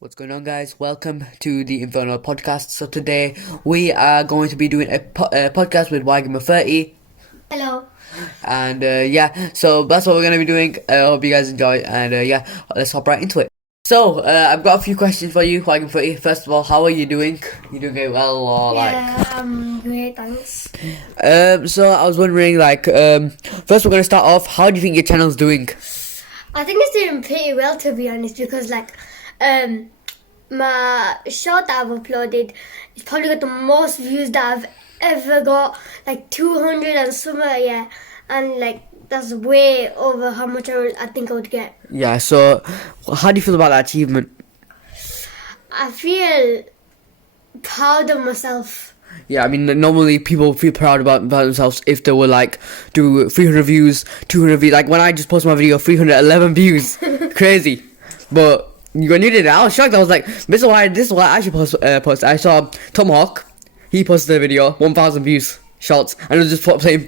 What's going on, guys? Welcome to the Inferno podcast. So today we are going to be doing a podcast with YGamer30. Hello. And so that's what we're going to be doing. I hope you guys enjoy. And let's hop right into it. So I've got a few questions for you, YGamer30. First of all, how are you doing? You doing very well, or I'm great, thanks. So I was wondering, first we're going to start off. How do you think your channel's doing? I think it's doing pretty well, to be honest, because my short that I've uploaded is probably got the most views that I've ever got, like 200 and something, yeah, and that's way over how much I think I would get. Yeah. So how do you feel about that achievement? I feel proud of myself. Yeah, I mean, normally people feel proud about themselves if they were do 300 views, 200 views. Like when I just posted my video, 311 views, crazy. But when you did it, I was shocked. I was like, this is why I should post. I saw Tomahawk, he posted a video, 1,000 views, shots, and it was just him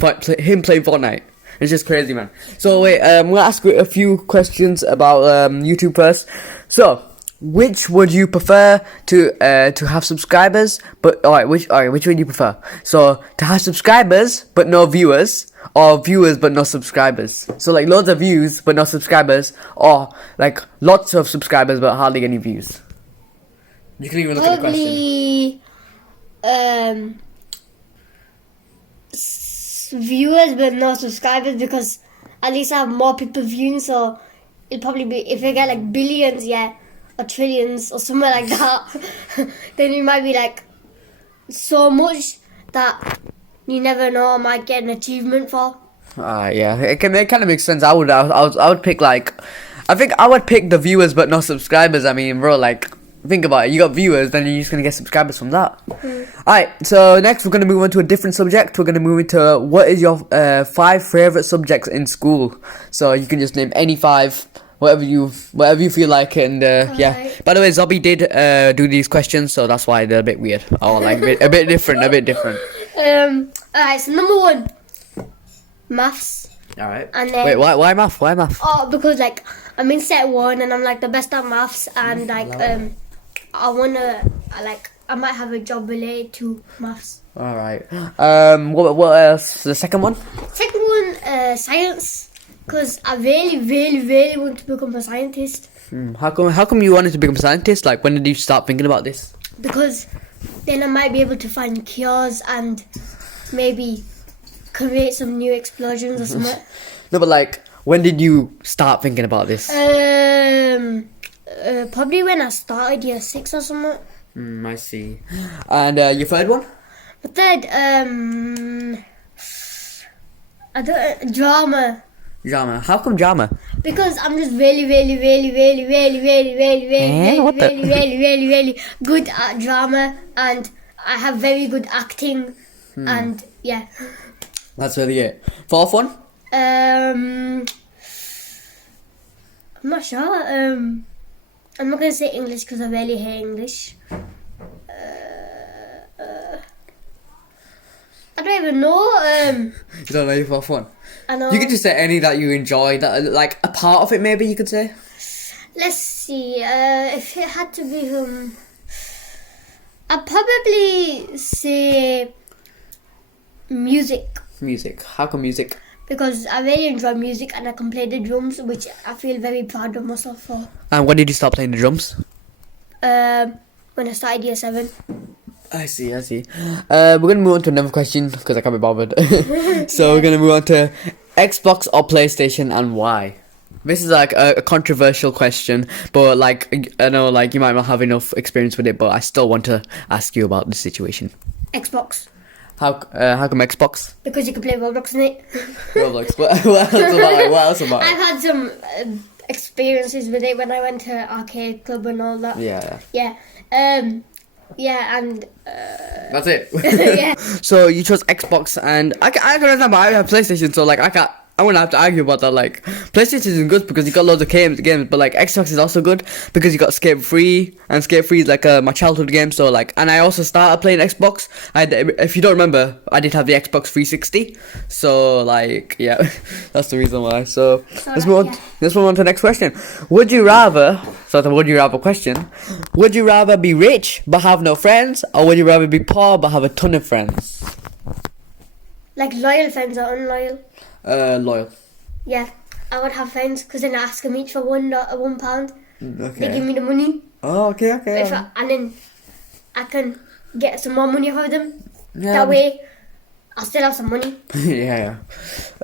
playing Fortnite. It's just crazy, man. So wait, I'm gonna ask you a few questions about YouTube first. So, which would you prefer to have subscribers? But which would you prefer? So to have subscribers but no viewers, or viewers but no subscribers. So loads of views but no subscribers, or lots of subscribers but hardly any views. You can even look at the question. Viewers but no subscribers, because at least I have more people viewing, so it'll probably be, if I get billions, yeah, or trillions or something like that, then it might be so much that you never know, I might get an achievement for. Yeah, it kind of makes sense. I would pick I think I would pick the viewers but no subscribers. I mean, bro, think about it. You got viewers, then you're just gonna get subscribers from that. Alright, so next we're gonna move on to a different subject. We're gonna move into what is your 5 favorite subjects in school. So you can just name any 5, whatever you feel like, and yeah. Right. By the way, Zobby did do these questions, so that's why they're a bit weird, or a bit different. Alright, so number 1, maths. Alright. And then, Wait, why math? Why math? Oh, because I'm in set 1 and I'm the best at maths, and I might have a job related to maths. Alright. What else? The second one? Second one, science, because I really, really, really want to become a scientist. How come you wanted to become a scientist? When did you start thinking about this? Because then I might be able to find cures and maybe create some new explosions or something. No, but when did you start thinking about this? Probably when I started year 6 or something. I see. And your third one? The third, drama. Drama. How come drama? Because I'm just really, really, really, really, really, really, really, really, What really, really, really, really good at drama, and I have very good acting, and yeah. That's really it. Fourth one? I'm not sure. I'm not gonna say English because I really hate English. I don't even know. You don't know your fourth one? I know. You could just say any that you enjoy, that a part of it maybe you could say. Let's see. If it had to be I'd probably say music. Music. How come music? Because I really enjoy music and I can play the drums, which I feel very proud of myself for. And when did you start playing the drums? When I started year 7. I see. We're gonna move on to another question because I can't be bothered. So we're gonna move on to Xbox or PlayStation and why. This is a controversial question, but I know you might not have enough experience with it, but I still want to ask you about the situation. Xbox. How come Xbox? Because you can play Roblox in it. Roblox. What else about it? I've had some experiences with it when I went to arcade club and all that. Yeah. Yeah. Yeah, and That's it. yeah. So you chose Xbox, and I can understand, but I have PlayStation, so I I'm gonna have to argue about that. Like, PlayStation is good because you got loads of games, but like Xbox is also good because you got Skate Free, and Skate Free is like my childhood game. So like, and I also started playing Xbox. If you don't remember, I did have the Xbox 360. So like, yeah, that's the reason why. So let's move on. Let's move on to the next question. Would you rather? So the would you rather question. Would you rather be rich but have no friends, or would you rather be poor but have a ton of friends? Like loyal friends or unloyal? Loyal. Yeah, I would have friends because then I ask them each for £1. Okay. They give me the money. Oh, okay. And then I can get some more money for them. Yeah. That way, I still have some money. Yeah.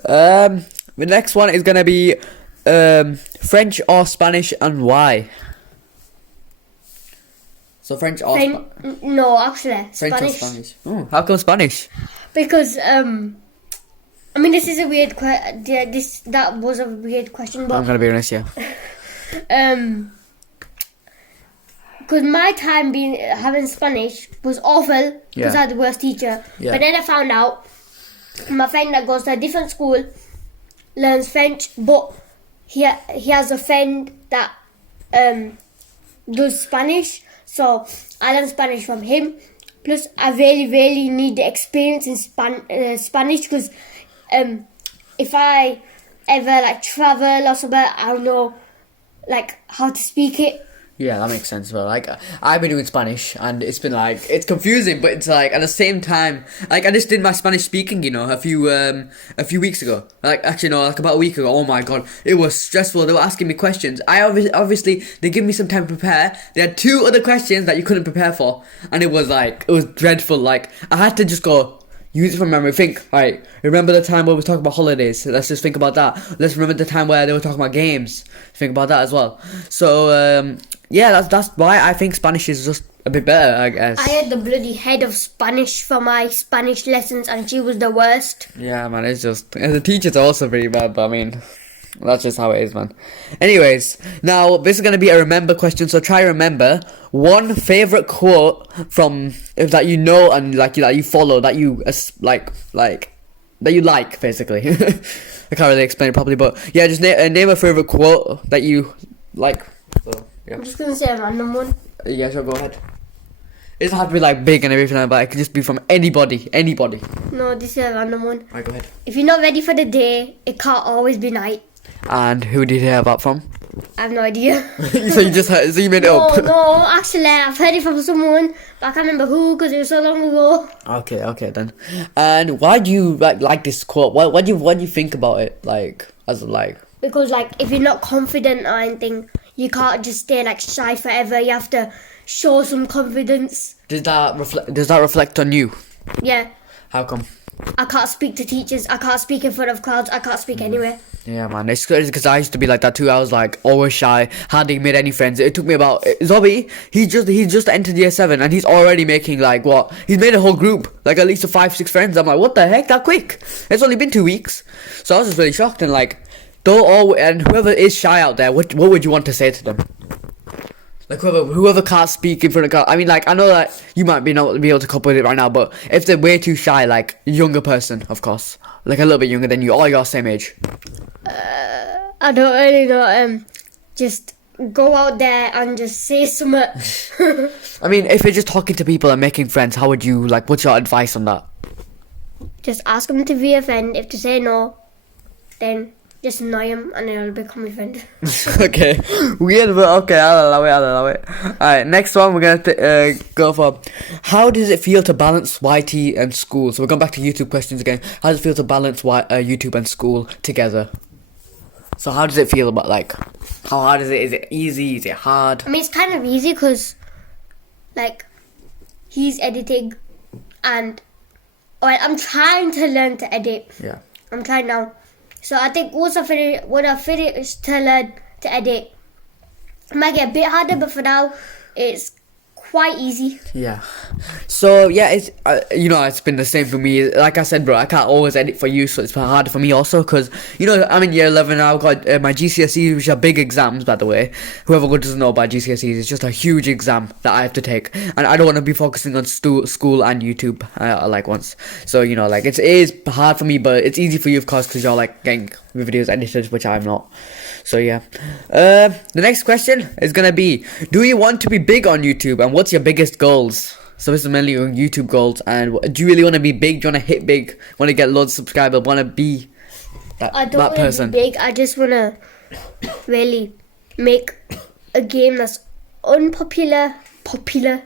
The next one is gonna be French or Spanish, and why? So French or No, actually, French Spanish. or Spanish? Oh, how come Spanish? Because I mean, this is a weird question. That was a weird question, but I'm gonna be honest, yeah. Because my time having Spanish was awful because I had the worst teacher. Yeah. But then I found out my friend that goes to a different school learns French, but he has a friend that does Spanish. So I learned Spanish from him. Plus, I really need the experience in Spanish because if I ever like travel or something, I don't know like how to speak it. Yeah, that makes sense. Well, like I've been doing Spanish, and it's been like it's confusing, but it's like at the same time, like I just did my Spanish speaking, a few weeks ago. Like actually no, like about a week ago. Oh my god, it was stressful. They were asking me questions. I obviously they give me some time to prepare. They had 2 other questions that you couldn't prepare for, and it was dreadful. Like I had to just go. Use it from memory. Think, alright, remember the time where we were talking about holidays? Let's just think about that. Let's remember the time where they were talking about games. Think about that as well. So, yeah, that's why I think Spanish is just a bit better, I guess. I had the bloody head of Spanish for my Spanish lessons and she was the worst. Yeah, man, it's just... The teachers are also pretty bad, but I mean... That's just how it is, man. Anyways, now this is going to be a remember question, so try remember one favourite quote from that you know and that you follow, that you like that you like, basically. I can't really explain it properly, but yeah, just name a favourite quote that you like. So, yeah. I'm just going to say a random one. Yeah, sure, go ahead. It doesn't have to be like big and everything like that, it could just be from anybody. No, this is a random one. Alright, go ahead. If you're not ready for the day, it can't always be night. And who did you hear that from? I have no idea. So you made it up? No, actually, I've heard it from someone, but I can't remember who because it was so long ago. Okay then. And why do you like this quote? What do you think about it? Because if you're not confident or anything, you can't just stay shy forever. You have to show some confidence. Does that reflect on you? Yeah. How come? I can't speak to teachers. I can't speak in front of crowds. I can't speak anywhere. Yeah, man, it's crazy because I used to be like that too. I was always shy, hardly made any friends. It took me about Zobby. He just entered year 7 and he's already making he's made a whole group, at least 5-6 friends. I'm like, what the heck, that quick? It's only been 2 weeks, so I was just really shocked. And and whoever is shy out there, what would you want to say to them? Whoever can't speak in front of crowd. I mean, I know that you might not be able to cope with it right now, but if they're way too shy, younger person, of course, a little bit younger than you, or your same age. I don't really know. Just go out there and just say something. I mean, if you're just talking to people and making friends, how would you what's your advice on that? Just ask them to be a friend. If they say no, then just annoy him and then I'll become a friend. Okay, weird, but okay, I'll allow it. Alright, next one we're gonna go for how does it feel to balance YT and school? So we're going back to YouTube questions again. How does it feel to balance YouTube and school together? So how does it feel about how hard is it? Is it easy? Is it hard? I mean, it's kind of easy because he's editing and I'm trying to learn to edit. Yeah. I'm trying now. So I think when I finish to learn to edit, it might get a bit harder, but for now, it's quite easy. Yeah. So yeah, it's it's been the same for me. Like I said, bro, I can't always edit for you, so it's harder for me also. Cause I'm in year 11 now. I've got my GCSEs, which are big exams, by the way. Whoever doesn't know about GCSEs, it's just a huge exam that I have to take, and I don't want to be focusing on school and YouTube like once. So it is hard for me, but it's easy for you, of course, because you're like getting videos edited, which I'm not. So yeah. The next question is gonna be: do you want to be big on YouTube, and what's your biggest goals? So this is mainly your YouTube goals, and do you really want to be big? Do you want to hit big? Want to get loads of subscribers? Want to be I don't want to be big. I just want to really make a game that's unpopular. Popular.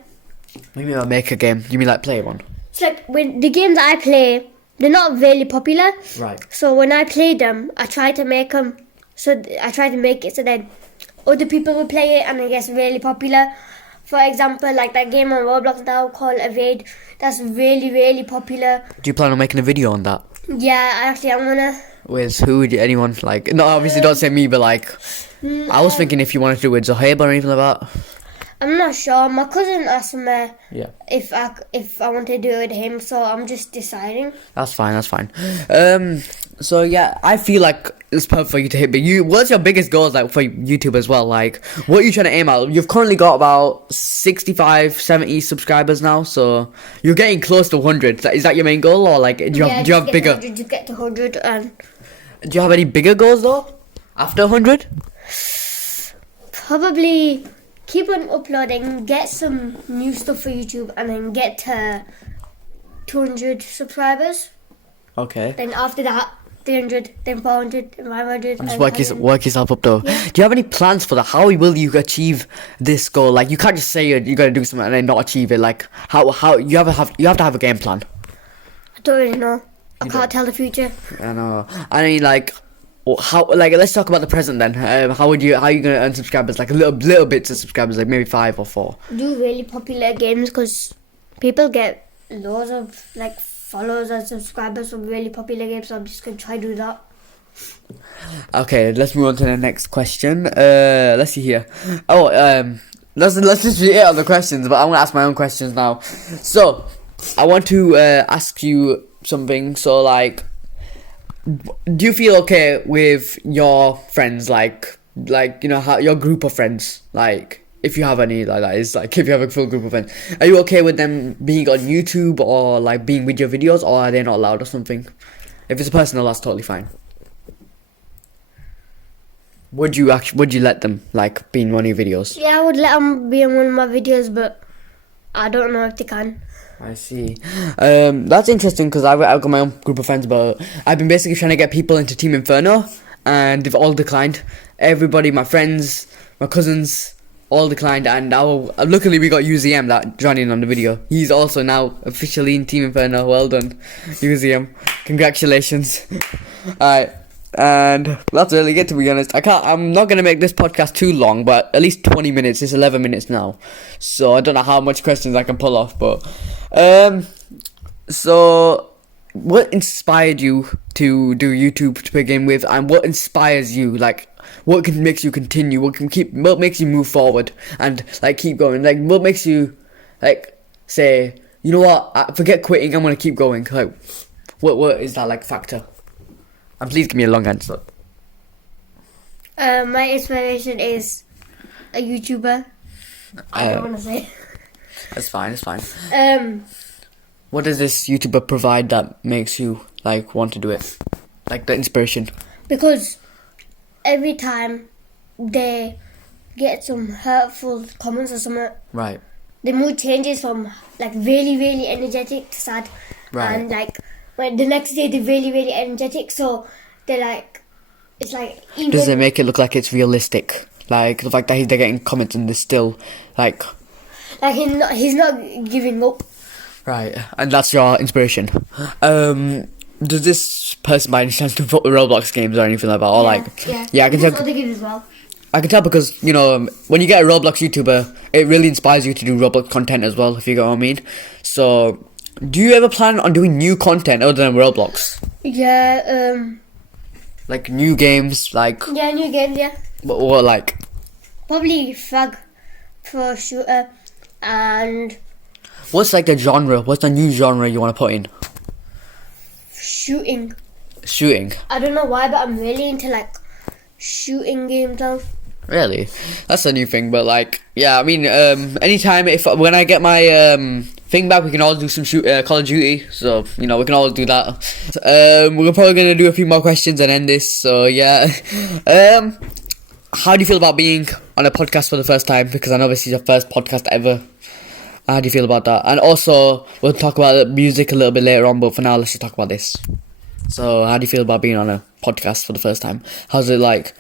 What do you mean by make a game? You mean like play one? It's like when the games I play, they're not really popular. Right. So when I play them, I try to make them. So I try to make it so that other people will play it and it gets really popular. For example, like that game on Roblox now called Evade. That's really, really popular. Do you plan on making a video on that? Yeah, I'm gonna. With who? Anyone? Like, no, obviously don't say me, but like, I was thinking if you wanted to do it with Zohaib or anything like that. I'm not sure. My cousin asked me Yeah. if I want to do it with him, so I'm just deciding. That's fine. So yeah, I feel like it's perfect for you to hit big. What's your biggest goals like for YouTube as well? Like, what are you trying to aim at? You've currently got about 65, 70 subscribers now, so you're getting close to 100. Is that your main goal, or like do you have bigger? To get to 100, and do you have any bigger goals though? After 100? Probably keep on uploading, get some new stuff for YouTube, and then get to 200 subscribers. Okay. Then after that, 300, then 400, then 500. Just work yourself up though. Yeah. Do you have any plans for that? How will you achieve this goal? Like, you can't just say you're gonna do something and then not achieve it. Like, how you have to have a game plan. I don't really know. I can't tell the future. I know. I mean, like, how? Like, let's talk about the present then. How are you gonna earn subscribers? Like, little bits of subscribers, like maybe 5 or 4. Do really popular games, because people get loads of like followers and subscribers from really popular games. So I'm just gonna try to do that. Okay, let's move on to the next question. Let's see here. Let's just read out the questions, but I'm gonna ask my own questions now. So, I want to ask you something. So, like, do you feel okay with your friends, like how your group of friends, like if you have any like that, is like if you have a full group of friends, are you okay with them being on YouTube or like being with your videos, or are they not allowed or something? If it's personal, that's totally fine. Would you let them like be in one of your videos? Yeah, I would let them be in one of my videos, but I don't know if they can. I see. That's interesting because I've got my own group of friends, but I've been basically trying to get people into Team Inferno, and they've all declined. Everybody, my friends, my cousins, all declined, and luckily we got UZM that joined in on the video. He's also now officially in Team Inferno. Well done, UZM. Congratulations. Alright. And that's really good, to be honest. I'm not gonna make this podcast too long, but at least 20 minutes. It's 11 minutes now, so I don't know how much questions I can pull off. But so what inspired you to do YouTube to begin with, and what inspires you? Like, what makes you continue? What makes you move forward and like keep going? Like, what makes you like say, you know what? Forget quitting. I'm gonna keep going. Like, what is that like factor? And please give me a long answer. My inspiration is a YouTuber. I don't want to say. That's fine. What does this YouTuber provide that makes you like want to do it? Like the inspiration. Because every time they get some hurtful comments or something, right, the mood changes from like really, really energetic to sad. Right. And like when the next day they're really, really energetic, so they're like, it's like even. Does it make it look like it's realistic? Like the fact that they're getting comments and they're still like he's not giving up. Right, and that's your inspiration. Does this person by any chance do Roblox games or anything like that? Or yeah, I can tell. Other games as well. I can tell because when you get a Roblox YouTuber, it really inspires you to do Roblox content as well. If you get what I mean. So, do you ever plan on doing new content other than Roblox? Yeah. Like new games, like. Yeah, new games. Yeah. What like? Probably Frag Pro Shooter. and What's like the genre? What's the new genre you want to put in? shooting. Shooting. I don't know why, but I'm really into like shooting games now. Really? That's a new thing, but like, yeah, I mean, anytime when I get my thing back, we can all do some Call of Duty. So we can always do that. We're probably gonna do a few more questions and end this. So yeah, how do you feel about being on a podcast for the first time? Because I know this is your first podcast ever. How do you feel about that? And also, we'll talk about music a little bit later on, but for now, let's just talk about this. So, how do you feel about being on a podcast for the first time? How's it like?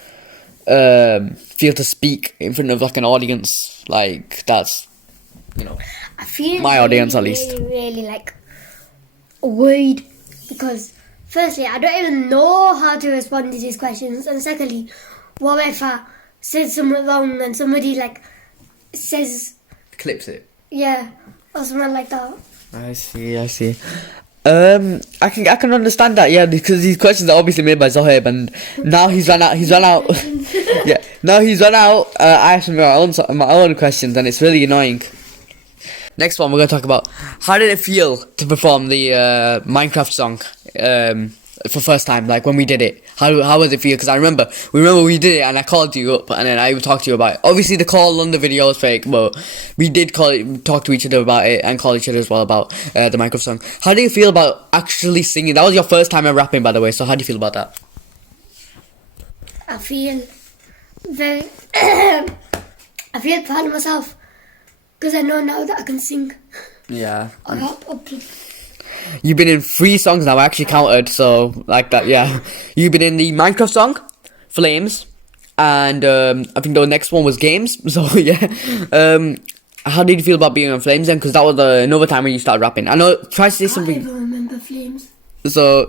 Feel to speak in front of like an audience like that's I feel my audience at least. really like worried because firstly I don't even know how to respond to these questions, and secondly, what if I said something wrong and somebody like says Clips it. yeah or something like that. I see. I can understand that, yeah, because these questions are obviously made by Zohaib, and now he's run out. Yeah, now he's run out. I have my own questions, and it's really annoying. Next one, we're gonna talk about how did it feel to perform the Minecraft song for first time, like when we did it. How was it feel? Because I remember we did it, and I called you up, and then I talked to you about it. Obviously, the call on the video was fake, but we did talk to each other about it, and call each other as well about the Minecraft song. How do you feel about actually singing? That was your first time ever rapping, by the way. So how do you feel about that? I feel very I feel proud of myself because I know now that I can sing. Yeah. Or rap or play. You've been in 3 songs now. I actually counted, so like that. Yeah. You've been in the Minecraft song, Flames, and I think the next one was Games. So yeah. How did you feel about being on Flames then? Because that was another time when you started rapping. I know. Try to say something. I don't even remember Flames. So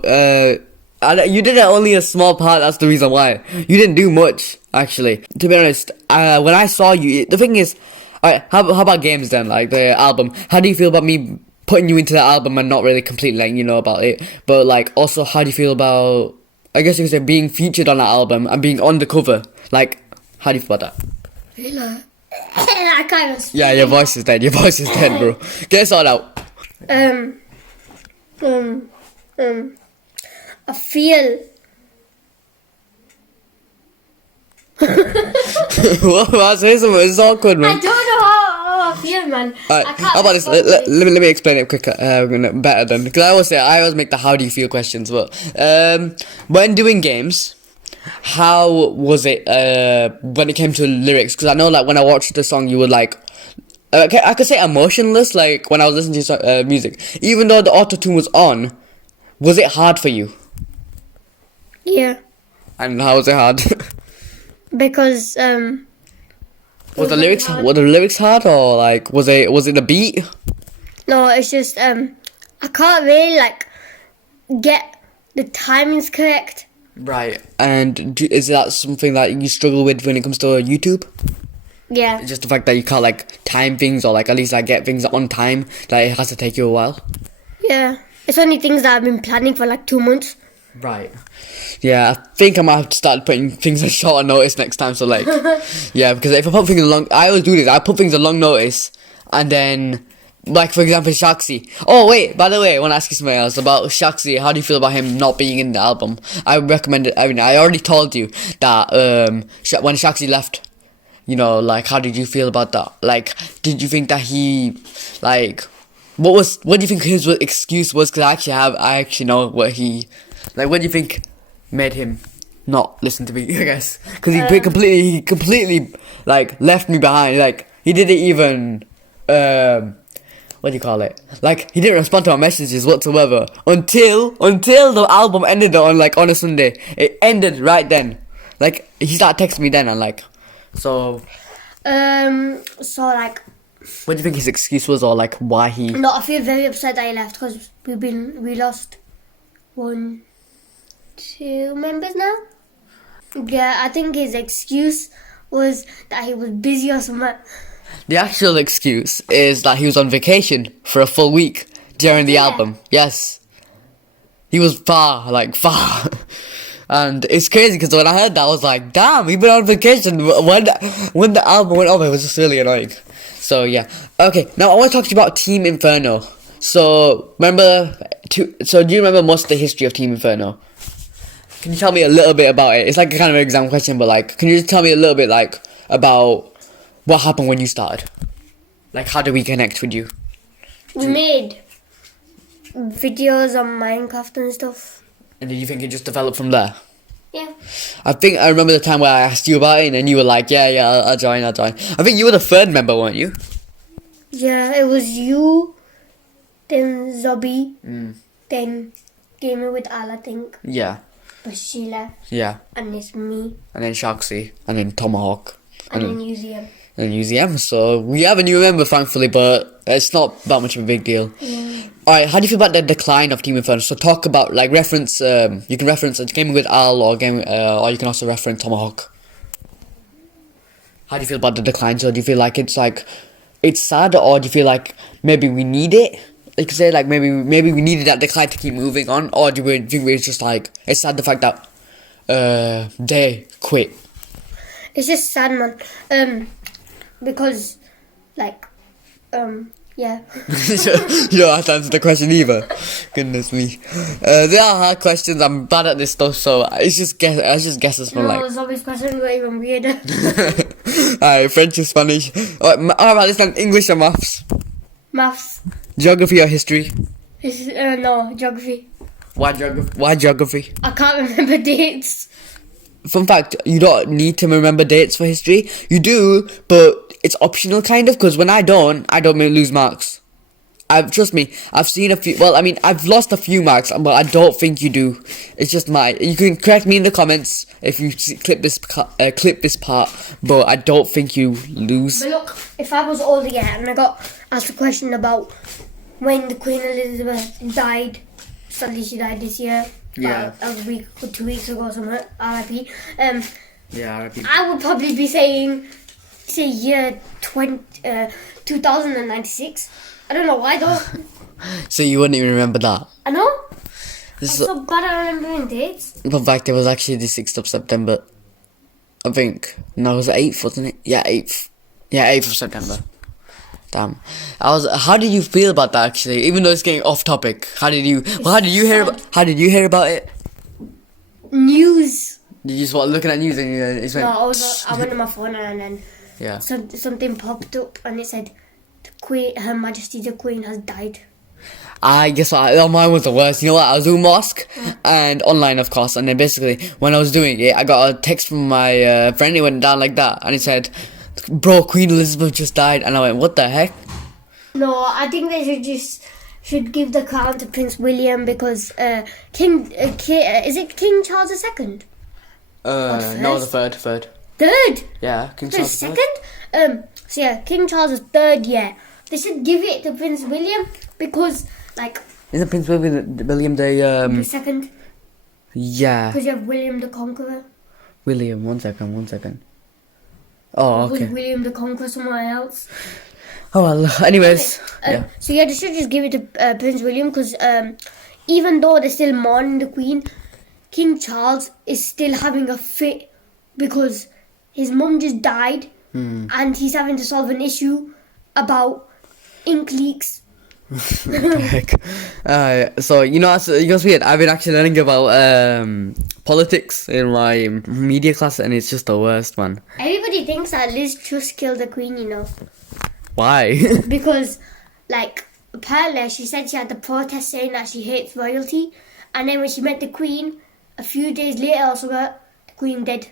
you did only a small part. That's the reason why you didn't do much. Actually, to be honest, when I saw you, the thing is, alright, how about Games then? Like the album. How do you feel about me putting you into the album and not really completely letting you know about it? But like, also, how do you feel about, I guess you could say, being featured on that album and being on the cover? Like, how do you feel about that? Really? I kind of. Yeah, your voice is dead. Your voice is dead, bro. Get it out. I feel. What? Say something. It's awkward, man. I don't know how I feel, man. Alright, I can't how about this? respond to Let me explain it quicker. Better than, because I always make the how do you feel questions. But when doing games, how was it when it came to lyrics? Because I know like when I watched the song, you were like, I could say emotionless. Like when I was listening to music, even though the auto tune was on, was it hard for you? Yeah. And how was it hard? Because Were the lyrics hard, or like was it the beat? no, it's just I can't really like get the timings correct. Right. And is that something that you struggle with when it comes to YouTube? Yeah. Just the fact that you can't like time things, or like at least like get things on time, that it has to take you a while. Yeah. It's only things that I've been planning for like 2 months. Right. Yeah, I think I might have to start putting things on shorter notice next time. So like, yeah, because if I put things on long, I always do this. I put things on long notice, and then, like for example, Shaxi. Oh wait, by the way, I want to ask you something else about Shaxi. How do you feel about him not being in the album? I recommend it. I mean, I already told you that when Shaxi left, like, how did you feel about that? Like, did you think that he, like, what do you think his excuse was? Because I actually know what he. Like, what do you think made him not listen to me, I guess? Because he completely, like, left me behind. Like, he didn't even, what do you call it? Like, he didn't respond to my messages whatsoever. Until the album ended on a Sunday. It ended right then. Like, he started texting me then, and like, so... So like... What do you think his excuse was, or like, why he... No, I feel very upset that he left, because we lost 1, 2 members now. Yeah, I think his excuse was that he was busy or something. The actual excuse is that he was on vacation for a full week during the album. Yes. He was far. And it's crazy because when I heard that, I was like, damn, he's been on vacation. When the album went over, it was just really annoying. So yeah. Okay, now I want to talk to you about Team Inferno. So so do you remember most of the history of Team Inferno? Can you tell me a little bit about it? It's like a kind of an exam question, but like, can you just tell me a little bit like about what happened when you started? Like, how did we connect with you? We made videos on Minecraft and stuff. And did you think it just developed from there? Yeah. I think I remember the time where I asked you about it, and then you were like, yeah, I'll join. I think you were the third member, weren't you? Yeah, it was you, then Zobby, then Gamer with Al, I think. Yeah. But she left. Yeah. And it's me. And then Sharksy, and then Tomahawk. And then Museum. And museum, so we have a new member thankfully, but it's not that much of a big deal. Yeah. Alright, how do you feel about the decline of Team Inferno? So talk about, like, reference, you can reference Gaming with Al or you can also reference Tomahawk. How do you feel about the decline? So do you feel like it's sad, or do you feel like maybe we need it? You could say like maybe we needed that decline to keep moving on, or do we think it's just like it's sad the fact that they quit? It's just sad, man. Because, like, yeah. You don't have to answer the question either. Goodness me. They are hard questions. I'm bad at this stuff, so it's just guesses from like. No, Zobby's questions were even weirder. Alright, French or Spanish. Alright, this time English or maths. Maths. Geography or history. No, geography. Why geography? I can't remember dates. Fun fact, you don't need to remember dates for history. You do, but it's optional kind of, because when I don't lose marks. Trust me, I've seen a few, I've lost a few marks, but I don't think you do. It's just you can correct me in the comments if you clip this part, but I don't think you lose. But look, if I was older, yeah, and I got asked a question about when the Queen Elizabeth died, sadly she died this year. Yeah. That was a week or 2 weeks ago or something, RIP. Yeah, RIP. I would probably be saying, say year 2096. I don't know why though. So you wouldn't even remember that? I know. I'm This so bad at remembering dates. In fact, it was actually the 6th of September. I think. No, it was the 8th, wasn't it? Yeah, 8th. Yeah, 8th of September. Damn. How did you feel about that actually? Even though it's getting off topic. How did you hear about it? News. Did you just want looking at news and you just went, No, I went on my phone and then yeah. something popped up and it said Her Majesty the Queen has died. I guess what? Oh, mine was the worst. You know what? I was doing mosque and online, of course. And then basically, when I was doing it, I got a text from my friend. It went down like that, and it said, "Bro, Queen Elizabeth just died." And I went, "What the heck?" No, I think they should give the crown to Prince William because is it King Charles II? No, the third. Third. Yeah, King The Charles III. second. So yeah, King Charles is third. Yeah, they should give it to Prince William because like. Isn't Prince William The second. Yeah. Because you have William the Conqueror. William, one second. Oh, okay. Was William the Conqueror somewhere else? Oh well. Anyways, yeah. So yeah, they should just give it to Prince William because even though they're still mourning the Queen, King Charles is still having a fit because his mum just died and he's having to solve an issue about ink leaks. Heck. So you know what's weird? I've been actually learning about politics in my media class, and it's just the worst, man. Everybody thinks that Liz Truss killed the Queen, you know. Why? Because, like, apparently she said she had the protest saying that she hates royalty, and then when she met the Queen, a few days later or something, the Queen dead.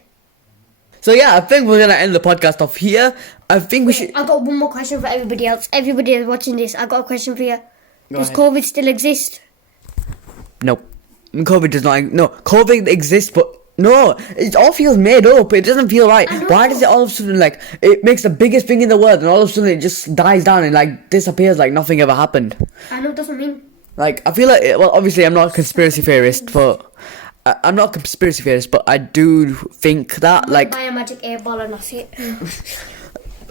So yeah, I think we're gonna end the podcast off here. I think we should. I got one more question for everybody else. Everybody that's watching this, I got a question for you. Does ahead. COVID still exist? No, COVID does not. No, COVID exists, but no, it all feels made up. It doesn't feel right. Why does it all of a sudden like it makes the biggest thing in the world, and all of a sudden it just dies down and like disappears like nothing ever happened? I know it doesn't mean. Like I feel like well, obviously I'm not a conspiracy theorist, but. I'm not a conspiracy theorist, but I do think that like Buy a magic 8-ball and that's it.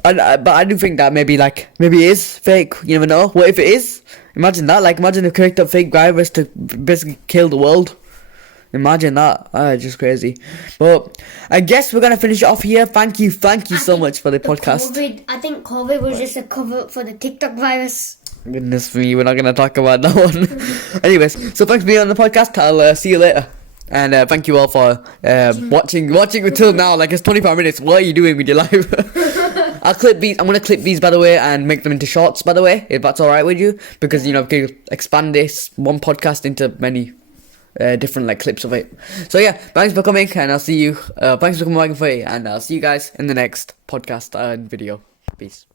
but I do think that maybe it is fake. You never know. What if it is? Imagine that. Like imagine if created a fake virus to basically kill the world. Imagine that. Just crazy. Well, I guess we're gonna finish it off here. Thank you so much for the podcast. I think COVID was just a cover up for the TikTok virus. Goodness me, we're not gonna talk about that one. Anyways, so thanks for being on the podcast. I'll see you later. And thank you all for watching until now. Like, it's 25 minutes. What are you doing with your life? I'll clip these. I'm gonna clip these, by the way, and make them into shorts, by the way, if that's alright with you, because we can expand this one podcast into many different like clips of it. So yeah, thanks for coming, and I'll see you. Thanks for coming back for it, and I'll see you guys in the next podcast and video. Peace.